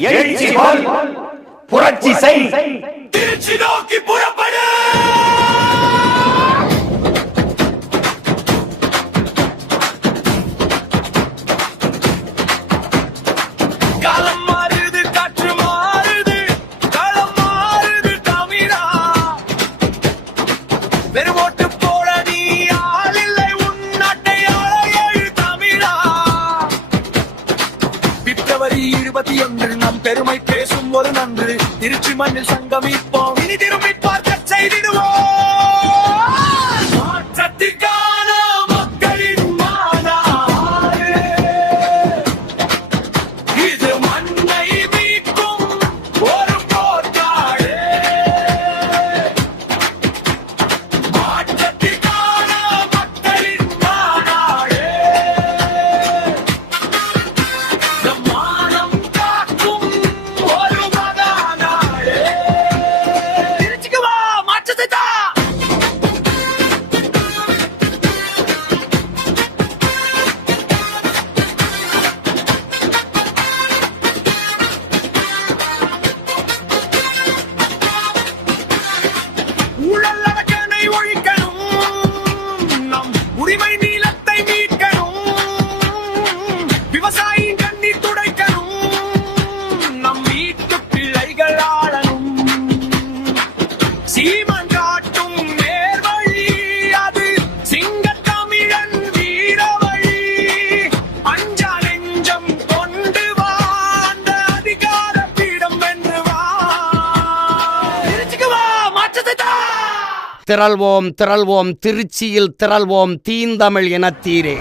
எழுச்சி போல் புரட்சி செய். திருச்சி நோக்கி புறப்படு! வெறும் ஓட்டு பிப்ரவரி இருபத்தி ஒன்று நம் பெருமை பேசும் ஒரு நன்று. திருச்சி மண்ணில் சங்கமிப்போம். இனி திரும்பி பார்த்து ஒழிக்கணும் நம் உரிமை நீளத்தை மீட்கணும். விவசாயியின் கண்ணீர் துடைக்கணும். நம் வீட்டு பிள்ளைகள் ஆளணும். சீமன் திரள்வோம் திரள்வோம் திருச்சியில் திரள்வோம் தீந்தமிழ் இனத்தீரே.